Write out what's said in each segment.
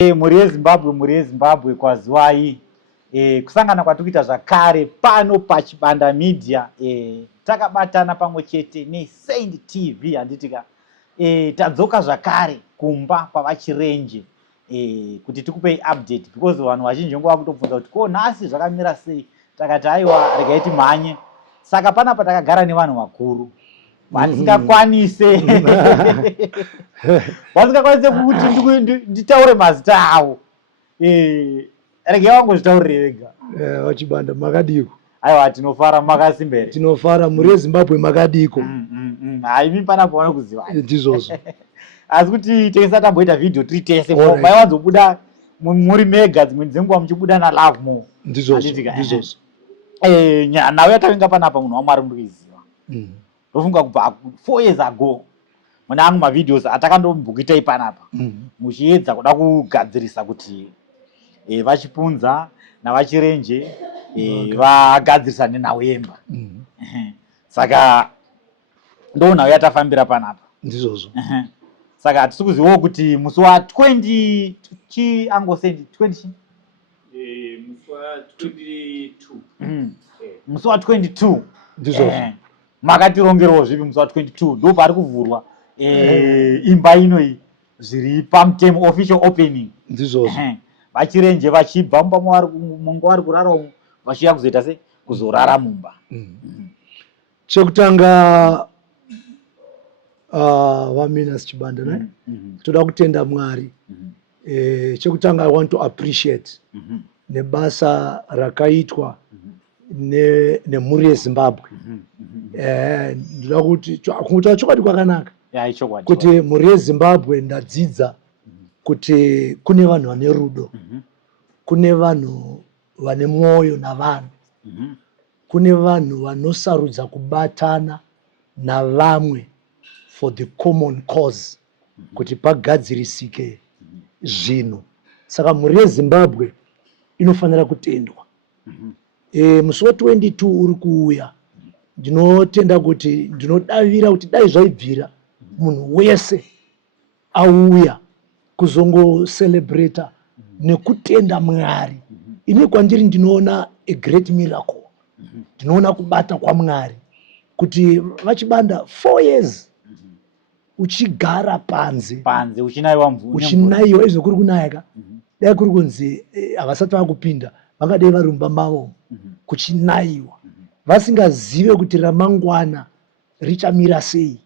Muri yeZimbabwe kwaziwai. Kusangana kwatikuita zvakare pano paChibanda Media. Takabatana pamwe chete neSaint TV handitika. Tadzoka zvakare kumba kwavaChirenje kuti tikupei update because vanhu vazhinji nguva kutobvunza kuti ko nhasi zvakamira sei. Takati aiwa regai timhanye. Saka panapa takagara nevanhu vakuru. Vasingakwanise kuti nditaure mazita avo. Regai vangozvitaurire vega. Wachibanda makadiko. Aiwa tinofara makasimbere. Tinofara muri yeZimbabwe makadiko. Haimi panapa vana kuziva. Ndizvozvo. Asi kuti tekesa tamboita video tiri tese maiwanzobuda muri mega dzimwe dzenguva muchibuda naLove More. Ndizvozvo. Nhau yatavenga panapa munhu waMwari murikuiziva. Ndofunga kubva 4 years ago muna amwe mavideos atakandombokuitai panapa muchiedza kuda kugadzirisa kuti vachipunza navaChirenje vagadzirisane nhau yemba. Saka ndonhau yatafambira panapa. Ndizvozvo. Saka hatisi kuzivawo kuti musi wa20 chiangosendi 20 musi wa22 ndizvozvo. Makatirongerewo zvipi musi wa22 ndo pari kuvhurwa imba inoi zviri pamutemo official opening. Ndizvozvo. VaChirenje vachibva mumba mungo vari kurara umu vachiya kuzoita se kuzorara mumba. Chekutanga Vaminas Chibanda nai toda kutenda Mwari. Chekutanga I want to appreciate nebasa rakaitwa nemhuri yeZimbabwe. Ndoda kuti kumuta chokwadi kwakanaka kuti mhuri yeZimbabwe ndadzidza kuti kune vanhu vane rudo, kune vanhu vane mwoyo navanhu, kune vanhu vanosarudza kubatana navamwe for the common cause kuti pagadzirisike zvinhu. Saka mhuri yeZimbabwe inofanira kutendwa. Musi wa22 uri kuuya ndinotenda kuti ndinodavira kuti dai zvaibvira munhu wese auya kuzongocelebrata nekutenda Mwari. Ini kwandiri ndinoona a great miracle. Ndinoona kubata kwaMwari kuti vaChibanda 4 years uchigara panze uchinaiwa mvura uchinaiwa izvo kuri kunayaka dai kuri kunzi havasati vakupinda vangadai vari mumba mavo kuchinaiwa vasingazive kuti ramangwana richamira sei,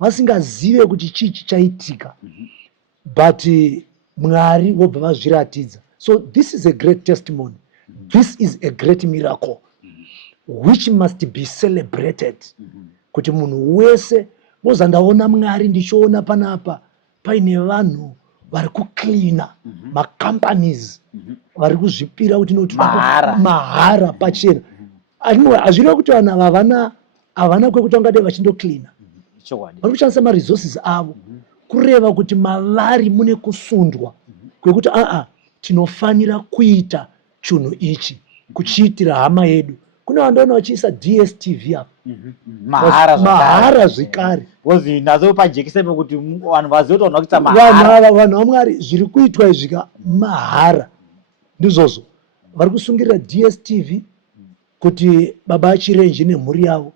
vasingazive kuti chii chichaitika, but Mwari vobva vazviratidza. So this is a great testimony. This is a great miracle which must be celebrated. Kuti munhu wese mozandaona Mwari ndichiona panapa paine vanhu vari kucleana macompanies vari kuzvipira kuti mahara pachena. Hazvireva kuti vanhu havana kwekuti vangadai vachindocleana, vari kushandisa maresources avo kureva kuti mavari mune kusundwa kwekuti tinofanira kuita chinhu ichi kuchiitira hama yedu. Kune vandaona vachiisa DSTV apa mahara zvekare nazo pajekisa pekuti vanhu vazive kuti vanhu vakuita mahara. Vanhu vaMwari zviri kuitwa izvika mahara. Ndizvozvo vari kusungirira DSTV kuti baba vaChirenje nemhuri yavo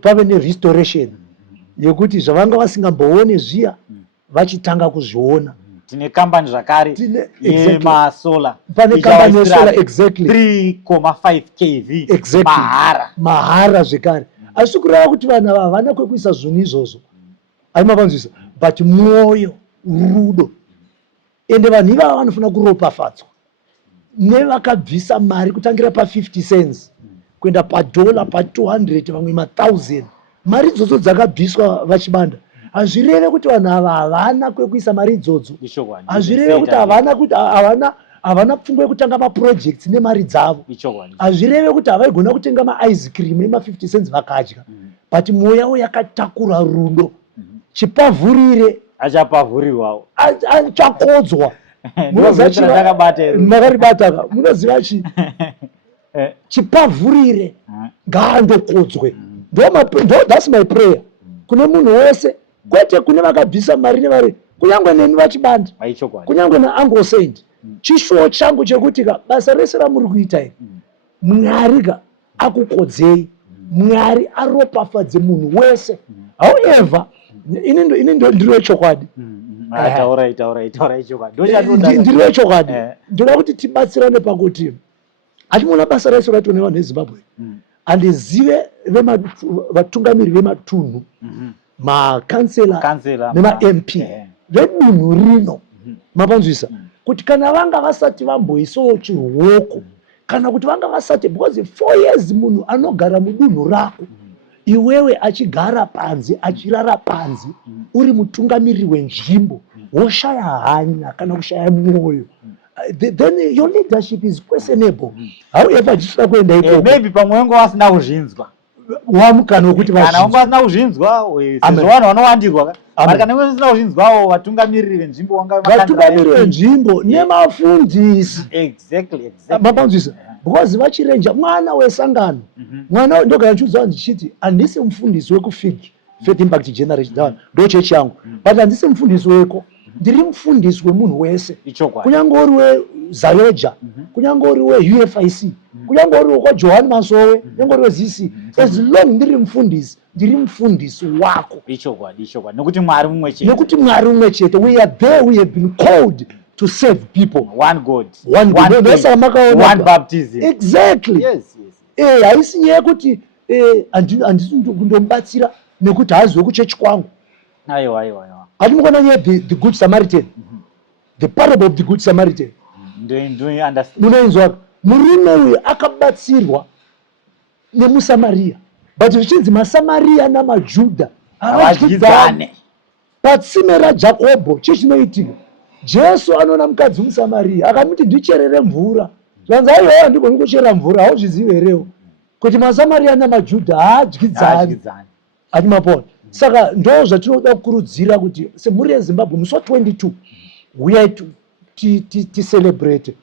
pave nerestoration yekuti zvavanga vasingamboone zviya vachitanga kuzviona. Tine kambani zvakare yemasola. Pane kambani yesola exactly 3.5 kV exactly mahara zvekare. Asi kureva kuti vanhu ava havana kwekuisa zvinhu izvozvo, haimavanzwisa, but mwoyo, rudo. Ende vanhu ivava vanofanira kuropafadzwa nevakabvisa mari kutangira pa50 cents kuenda paDollar, pa200, vamwe ma1000. Mari idzodzo dzakabviswa vaChibanda. Hazvireve kuti vanhu ava havana kwekuisa mari idzodzo. Hazvireve kuti havana pfungwa yekutanga maprojects nemari dzavo. Hazvireve kuti havaigona kutenga maice cream ema50 cents vakadya. But mwoyo yavo yakatakura rudo. Chipavhurire achapavhurirwawo achakodzwa. Makaribata munoziva chi chipavhurire ngaandokodzwe. That's my prayer. Kune munhu wese kwete kune vakabvisa mari nevari kunyangwe neni vachibanda Aichokwadi. kunyangwe naAngoSaint chishuwo changu chekuti basa rese ramuri kuita iri Mwari akukodzei Mwari aropafadze munhu wese however ini ndiro yechokwadi Taura chokwadi. ndiro yechokwadi ndoda kuti tibatsirane pakuti atimuona basa racho raitwa nevanhu veZimbabwe handizive vatungamiri vematunhu makansela nemamp vedunhu rino mapanzwisa kuti kana vanga vasati vamboisawo chiruoko kana kuti vanga vasati because 4 years munhu anogara mudunhu rako iwewe achigara panze achirara panze uri mutungamiri wenzvimbo woshaya hanya kana kushaya mwoyo then your leadership is questionable. However, jiswa kuenda ikoko maybe pamwe ngo wasina kuzvinzwa wamukana wekuti kana wanga wasina kuzvinzwa sezvo vanhu vanowandirwa kana wasina kuzvinzwawo vatungamiriri venzvimbo wanga vatungamiriri venzvimbo nemafundisi exactly mapanzwisa because vachirenja mwana wesangano mwana ndogara ndichiudza ndichiti handisi mufundisi wekufig Faith Impact Generation ndo chechi yangu but handisi mufundisi weko ndiri mufundisi wemunhu wese kunyange uri weZayoja kunyange uri weUFIC kunyange uri weJohani Masowe kunyange uri weZC as long ndiri mufundisi wako ichokwadi nekuti Mwari mumwe chete we are there, we have been called to save people. One God, one baptism. Exactly. Yes. Haisi nyaya kuti handisi kundomubatsira nekuti haziwe kuchechi kwangu. Aiwa. Hatimukona nyaya the good Samaritan. The parable of the good Samaritan. Do you understand? Munoinzwa murume uyu akabatsirwa nemuSamaria. But zvichinzi maSamaria namaJudha havadyidzane. Patsime raJakobho chinoitika Jesu anoona mukadzi muSamaria akamuti ndicherere mvura. Zvanzi aiwa handigoni kuchera mvura hauzvizivi herewo kuti maSamaria namaJudha haadyidzani. Atimapona. Saka ndo zvatinoda kukurudzira kuti semhuri yeZimbabwe musi wa22 uyai ticelebrate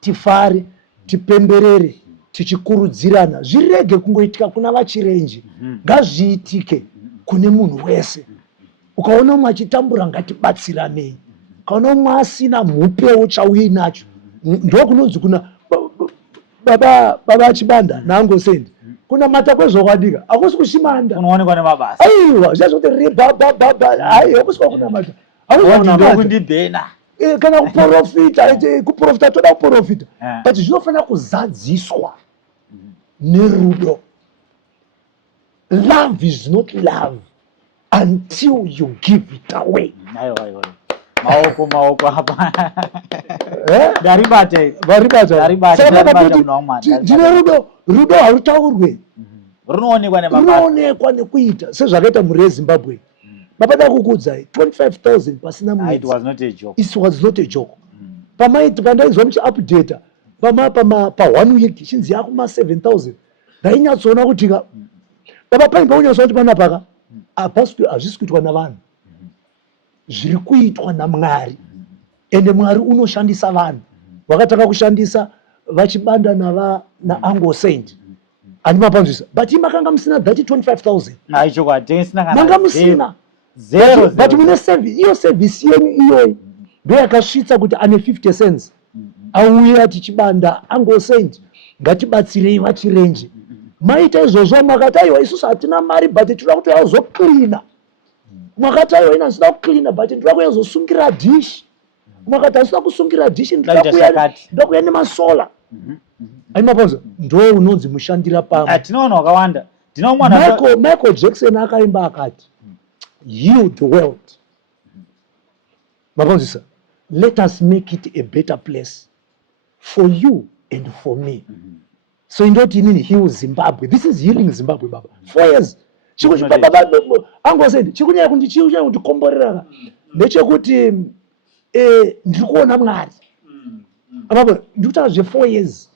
tifare tipemberere tichikurudzirana zvirege kungoitika kuna vachirenji ngazviitike kune munhu wese. Ukaona umwe achitambura ngatibatsiranei, ukaona umwe asina mhupewo chauinacho ndokunonzi kuna baba Chibanda naAngoSaint kuna mata kwezvokwadika hakusi kushimanda unoonekwa nemabasa aiwa zvazokuti hai hakusi kwakunamata ndokundibhena kana kuprofita toda kuprofita but zvinofanira kuzadziswa nerudo. Love is not love until you give it away. Aiwa. Maoko hapa. Daribate. Ndine rudo harutaurwe. Runoonekwa nekuita sezvakaita mhuri yeZimbabwe. Babada kukudzai 25,000 pasina mwedzi. It was not a joke. It was not a joke. Pamaiti pandaizwa muchi-updata pa 1 week chinzi yakuma 7,000 ndainyatsoona kuti baba paimba unyatsoona kuti panapaka hazvisi kuitwa navanhu, zviri kuitwa naMwari. Ende Mwari unoshandisa vanhu. Vakataka kushandisa vaChibanda naAngoSaint animapanzvisa but makanga musina that 25,000 manga musina zero. But mune service, iyo service yenu iyoyi ndeyakasvitsa kuti ane 50 cents auye ati Chibanda AngoSaint ngatibatsirei vachirenji. Maita izvozvo makati aiwa isusu hatina mari but tinoda kuti yazoklina. Makati aiwa ina ndinoda kuklina but ndinoda kuyazosungira dish. Makati asina kusungira dish ndoda kuya nemasola. Aimapanza ndo unonzi mushandira pamwe. Tinoona wakawanda. Michael Jackson akaimba akati heal the world. Mapanzisa, let us make it a better place for you and for me. So indoti inini heal Zimbabwe. This is healing Zimbabwe baba. 4 years. Baba AngoSaint chikunyaya kundikomborera ndechekuti ndikuona Mwari. Baba ndikuta zve 4 years.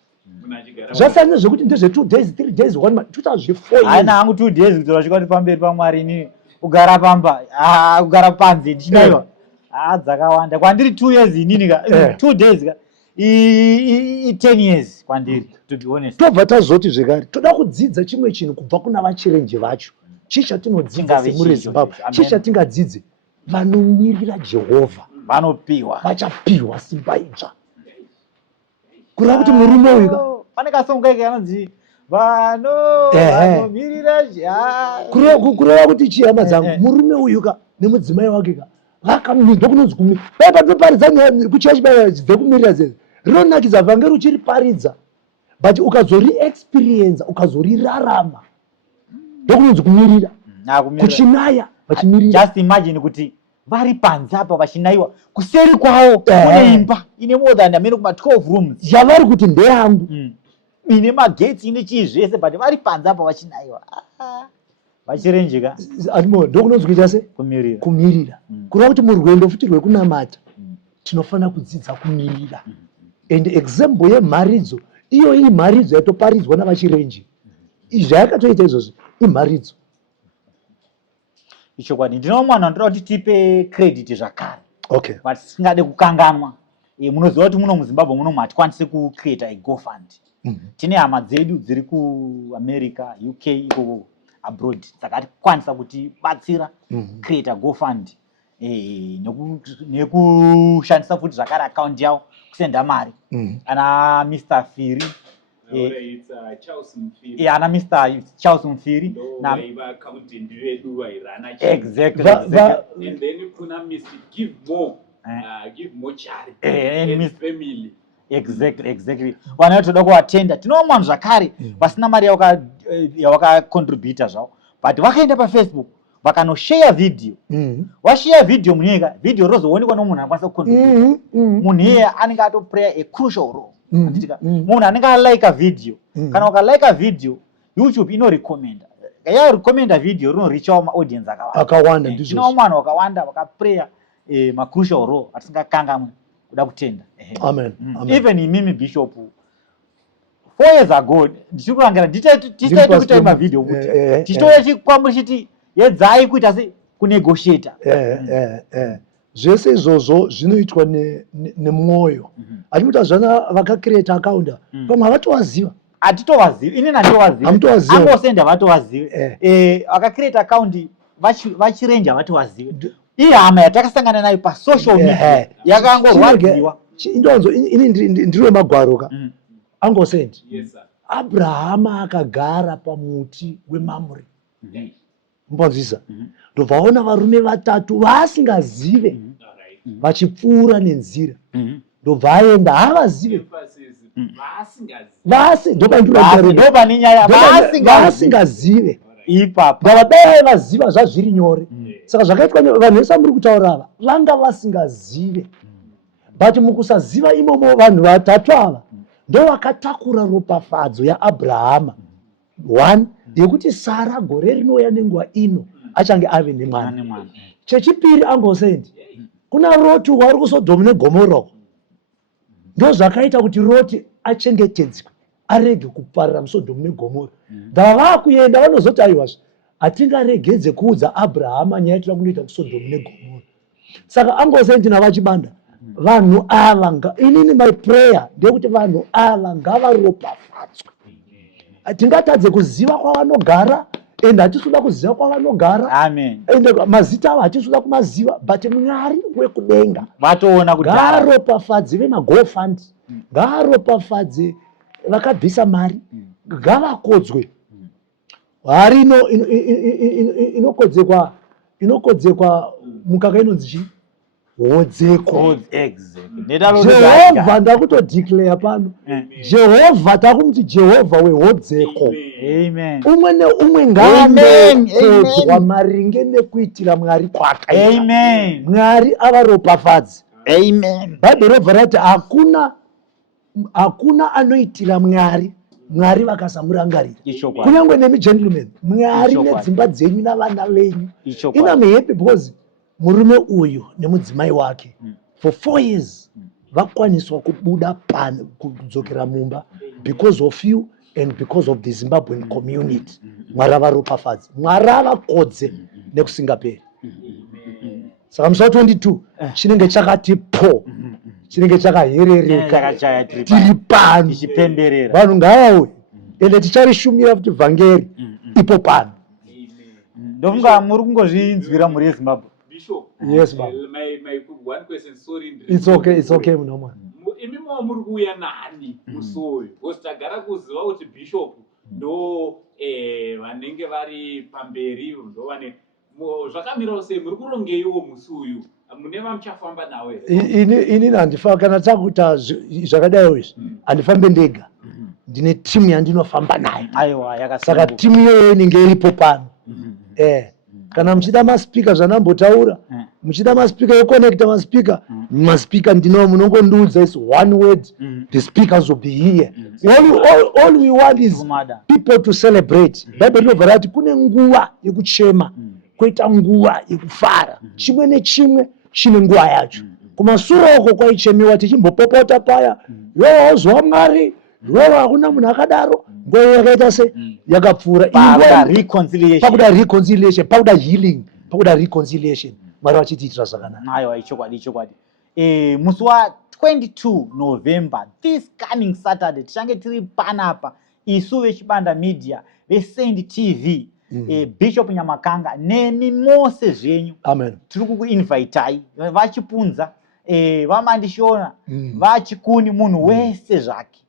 Zvasanya zvekuti ndezve 2 days 3 days 1 month ndikuta zve 4 years. Haina hangu 2 days kuti vasvika pamberi paMwari ini ugara pamba ugara panze ndichidaiwa dzakawanda kwandiri 2 years inini 2 days 10 years kwandiri to be honest. Tobva tazoti zvekare toda kudzidza chimwe chinhu kubva kuna vachirenji vacho. Chii chatinodzidza semhuri yeZimbabwe? Chii chatingadzidze? vanomirira Jehovha vanopiwa vachapiwa simba idzva. Kureva kuti murume uyu pane kasongoeke kanonzi vanomirira kureva kuti chihama dzangu murume uyu ka nemudzimai wake ka vakamirwa kunonzi kumirira. Patinoparidza nyaya kuchechi dzibve kumirira dzedzi rinonakidza vhangeri uchiriparidza but ukazori experience ukazorirarama ndokunonzi kumirira kuchinaya vachimirira. Just imagine kuti vari panze apa vachinaiwa kuseri kwavo kune imba ine more than amene kuma 12 rooms yavari kuti ndeyangu ine magetsi ine chii zvese but vari panze apa vachinaiwa vachirenjika. Ndokunonzi kuita se kumirira. Kureva kuti murwendo futi rwekunamata tinofanira kudzidza kumirira. And example yemharidzo iyo iyi mharidzo yatoparidzwa navachirenji zvayakatoita izvozvi imharidzo. Ichokwadi ndino mwana ndoda kuti tipe credit zvakare. Okay. But singade kukanganwa. Munoziva kuti muno muZimbabwe muno matikwanise kucreate a GoFund. Tine hama dzedu dziri kuAmerica, UK iko abroad. Saka tikwanisa kuti batsira create a GoFund. Nekushandisa futi zvakare account yawo kusenda mari. Ana Mr. Firi ana Mr. Charles Mfiri na accountant vedu vairana exactly and then kuna Mr. give more charity and family exactly vana toda kuatenda tinomwa zvakare vasina mari yawaka contribute zvavo but vakaenda pa Facebook vakanoshare video washare video munyika video rozoonekwa nomunhu anokwanisa kucontribute munhu iye anenge atoplay a crucial role. Munhu anenge alike video kana ukalike video YouTube inorecommenda recommenda video rinoreachawo maaudience akawanda ndizvo mwana wakawanda wakaplaya macrucial role atingakangamwe kuda kutenda. Amen. Even imimi bishop 4 years ago ndichikurangira tichaita kuita mavideo kuti tichitoya chikwambo chiti yedzai kuita se kunegotiate zvese izvozvo zvinoitwa nemwoyo. Atimuta zvana vakacreate account pamwe havatovaziva. Atitovaziva inini handitovaziva angosenda vatovazive vakacreate account vachirenja vatovazive. Iyi hama yatakasangana nayo pa social media yakangorwadziwa indonzo ini ndiriwe magwaro ka angosendi Abrahama akagara pamuti wemamure mbonzisa ndobvaona varume vatatu vasingazive vachipfuura nenzira ndobva aenda havazive vasingazive ipapa ndavadai vaziva zvazviri nyore. Saka zvakaitwa vanhu vese muri kutaura ava vanga vasingazive but mukusaziva imomo vanhu vatatu ava ndo vakatakura ropafadzo yaAbrahama 1 yekuti Sara gore rinouya nenguva ino achange ave nemwana. Chechipiri angosendi kuna Roti wari kuSodhomu neGomora ndo zvakaita kuti Roti achengetedzwe arege kuparira muSodhomu neGomora. Ndava kuenda vanozoti aiwazve hatingaregedze kuudza Abrahama nyaya yatira kunoita kuSodhomu neGomora. Saka angosendi navachibanda vanhu ava inini my prayer ndekuti vanhu ava ngavaropafadzwe. Tingatadze kuziva kwavanogara ende hatisuda kuziva kwavanogara. Amen. Ende mazita avo hatisuda kumaziva but Mwari wekudenga vatoona kuti ngaaropafadze vemaGoFund ngaaropafadze vakabvisa mari ngavakodzwe. Hari inokodzekwa mukaka inonzi chii hodzeko. Jehovha ndakutodeclare pano Jehovha takumuti Jehovha wehodzeko. Umwe neumwe ngaandokodzwa maringe nekuitira Mwari kwakaita. Mwari avaropafadze. Bhaibheri robva rati hakuna anoitira Mwari vakasamurangarira. Kunyange nemi gentlemen Mwari nedzimba dzenyu navana venyu ina muhappy because murume uyu nemudzimai wake for 4 years vakwaniswa kubuda kudzokera mumba because of you and because of the Zimbabwean community. Mwari avaropafadze, Mwari avakodze nekusingaperi. Saka musi wa22 chinenge chakati po chinenge chakaherereka tiri pano vanhu ngavauye ende ticharishumira kuti vhangeri ipo pano. Ndofunga muri kungozvinzwira muri yeZimbabwe Bishop. Yes, Baba. My one question, sorry. It's okay, Munoma. Imi muri kuuya nani musoyo because tagara kuziva kuti Bishop ndo vanenge vari pamberi ndo vane zvakamira sei muri kurongeiwo musi uyu mune vamuchafamba nawo here ini handifamba kana takuita zvakadaiwo izvi handifambe ndega ndine timu yandinofamba nayo aiwa saka timu iyoyo inenge iripo pano kana muchida maspika zvanambotaura muchida maspika ekonekta maspika ndinowo munongondiudza is one word the speakers will be here all we want is people to celebrate bhaibheri rinobva rati kune nguva yekuchema koita nguva yekufara chimwe nechimwe chine nguva yacho kumashure uko kwaichemiwa tichimbopopota paya iwewe wauziva mwari iwewe hakuna munhu akadaro nguva yakaita se yakapfuura pakuda reconciliation pakuda healing pakuda reconciliation mwari vachitiitira zvakanaka. Aiwa ichokwadi musi wa22 November this coming Saturday tichange tiri panapa isu vechibanda media veSaint TV Bishop Nyamakanga nemi mose zvenyu tiri kukuinvitai vachipunza vamandishona vachikuni munhu wese zvake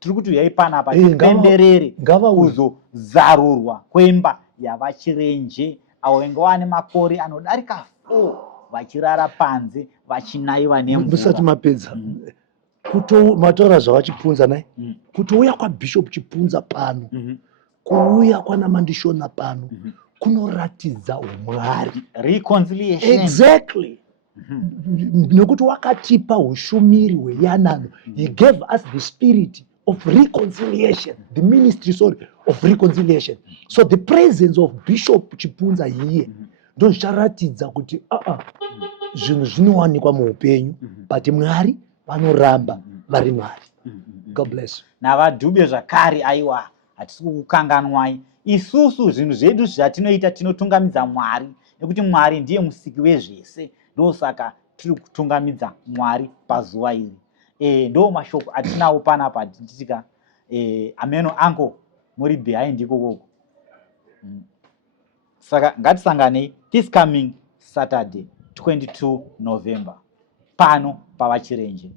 tiri kuti uyai panapa tipemberere kuzozarurwa kwemba yavachirenje avo venga vane makore anodarika 4 vachirara panze vachinaiwa nemvura. Musati mapedza mataura zvavachipunza nai kutouya kwaBishop Chipunza pano kuuya kwanamandishona pano kunoratidza umwari reconciliation exactly nekuti wakatipa ushumiri hweyanano he gave us the spirit of reconciliation the ministry of reconciliation so the presence of Bishop Chipunza here ndo zvicharatidza kuti zvinhu zvinowanikwa muupenyu but mwari vanoramba vari mwari. God bless. Navadhube zvakare aiwa hatisi kukukanganwai isusu zvinhu zvedu zvatinoita tinotungamidza mwari nekuti mwari ndiye musiki wezvese ndosaka tiri kutungamidza mwari pazuva iri ndo mashoko atinawo panapa tichitika ameno anko muri behind ikokoko saka ngatisanganei this coming Saturday 22 November pano pavachirenje.